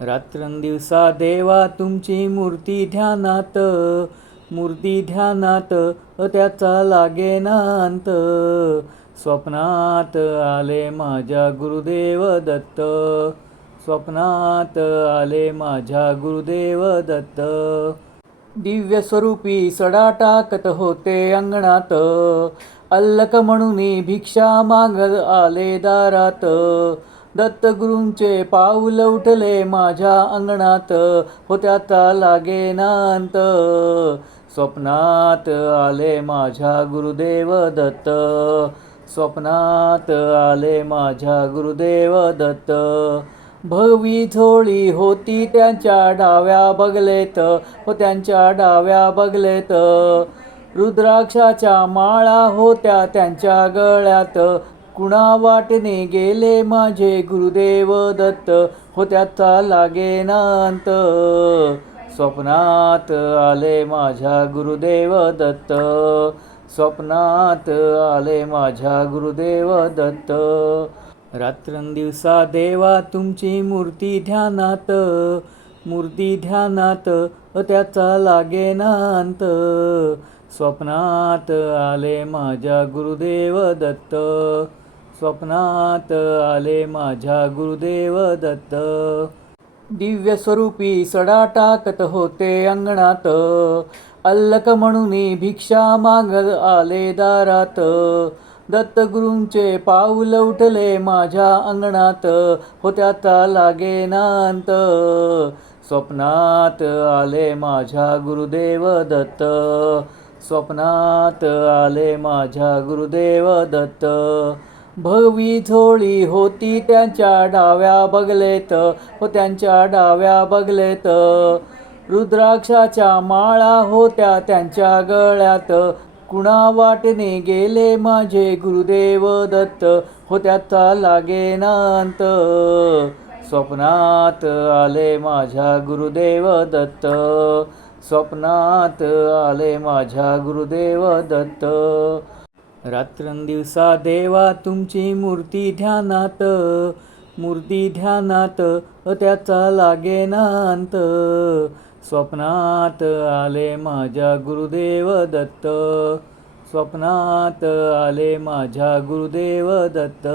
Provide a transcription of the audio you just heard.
रात्रंदिवसा देवा तुमची मूर्ती ध्यानात त्याचा लागेना अंत. स्वप्नात आले माझ्या गुरुदेव दत्त, स्वप्नात आले माझ्या गुरुदेव दत्त. दिव्य स्वरूपी सडा टाकत होते अंगणात, अल्लक म्हणून भिक्षा मागत आले दारात. दत्तगुरूंचे पाऊल उठले माझ्या अंगणात, त्याचा लागेना अंत. स्वप्नात आले माझ्या गुरुदेव दत्त, स्वप्नात आले माझ्या गुरुदेव दत्त. भगवी झोळी होती त्यांच्या डाव्या बगलेत, त्यांच्या डाव्या बगलेत. रुद्राक्षाच्या माळा होत्या त्यांच्या गळ्यात, कुणा वाटेने गेले माझे गुरुदेव दत्त, त्याचा लागेना अंत. स्वप्नात आले माझ्या गुरुदेव दत्त, स्वप्नात आले माझ्या गुरुदेव दत्त. रात्रंदिवसा देवा तुमची मूर्ती ध्यानात त्याचा लागेना अंत. स्वप्नात आले माझ्या गुरुदेव दत्त, स्वप्नात आले माझ्या गुरुदेव दत्त. दिव्य स्वरूपी सडा टाकत होते अंगणात, अल्लक म्हणून भिक्षा मागत आले दारात. दत्तगुरूंचे पाऊल उठले माझ्या अंगणात, त्याचा लागेना अंत. स्वप्नात आले माझ्या गुरुदेव दत्त, स्वप्नात आले माझ्या गुरुदेव दत्त. भगवी झोळी होती त्यांच्या डाव्या बगलेत, त्यांच्या डाव्या बगलेत. रुद्राक्षाच्या माळा होत्या त्यांच्या गळ्यात, कुणा वाटेने गेले माझे गुरुदेव दत्त, त्याचा लागेना अंत. स्वप्नात आले माझ्या गुरुदेव दत्त, स्वप्नात आले माझ्या गुरुदेव दत्त. रात्रंदिवसा देवा तुमची मूर्ती ध्यानात त्याचा लागेना अंत. स्वप्नात आले माझ्या गुरुदेव दत्त, स्वप्नात आले माझ्या गुरुदेव दत्त.